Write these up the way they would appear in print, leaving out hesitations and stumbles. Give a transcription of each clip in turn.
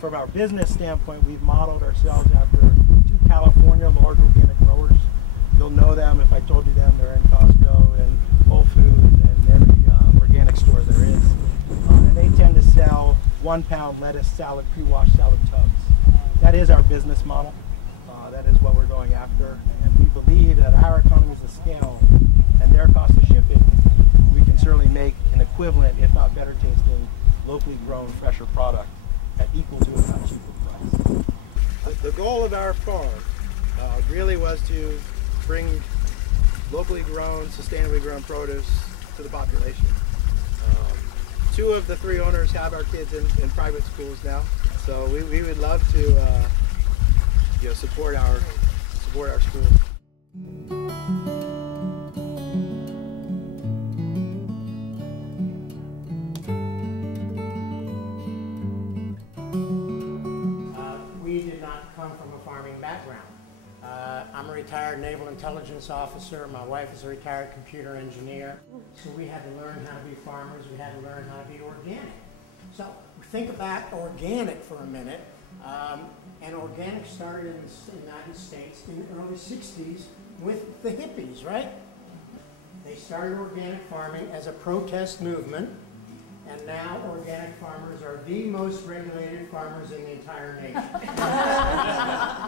From our business standpoint, we've modeled ourselves after 2 California large organic growers. You'll know them if I told you them. They're in Costco and Whole Foods and every organic store there is. And they tend to sell 1-pound lettuce salad, pre-washed salad tubs. That is our business model. That is what we're going after. And we believe that our economies of scale and their cost of shipping, we can certainly make an equivalent, if not better tasting, locally grown, fresher product at equal to, if not cheaper price. The goal of our farm really was to bring locally grown, sustainably grown produce to the population. 2 of the 3 owners have our kids in private schools now, so we would love to support our schools. We did not come from a farming background. I'm a retired naval intelligence officer. My wife is a retired computer engineer. So we had to learn how to be farmers. We had to learn how to be organic. So think about organic for a minute. And organic started in the United States in the early 60s with the hippies, right? They started organic farming as a protest movement, and now organic farmers are the most regulated farmers in the entire nation.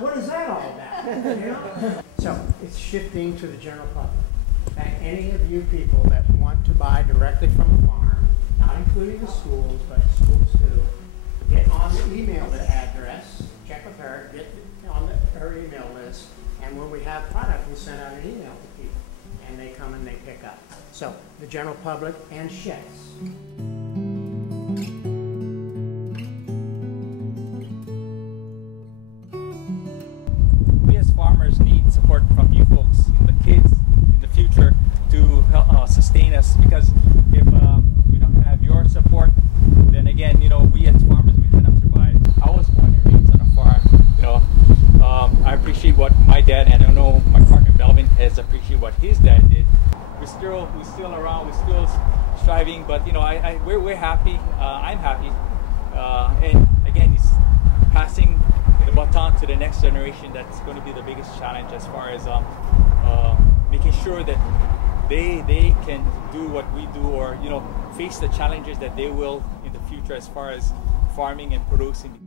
What is that all about? You know? So it's shifting to the general public. In fact, any of you people that want to buy directly from a farm, not including the schools, but schools too, get on the email address, check with her, get on her email list, and when we have product, we send out an email to people, and they come and they pick up. So the general public and chefs. We as farmers need support from you folks, the kids in the future, to help sustain us, because if we don't have your support, then again, we as farmers, we cannot survive. I was born and raised on a farm, I appreciate what my dad, and I know my partner Melvin has appreciated what his dad did. We're still around, we're still striving, but we're happy. I'm happy, and again, he's passing the baton to the next generation. That's going to be the biggest challenge as far as making sure that they can do what we do, or face the challenges that they will in the future as far as farming and producing.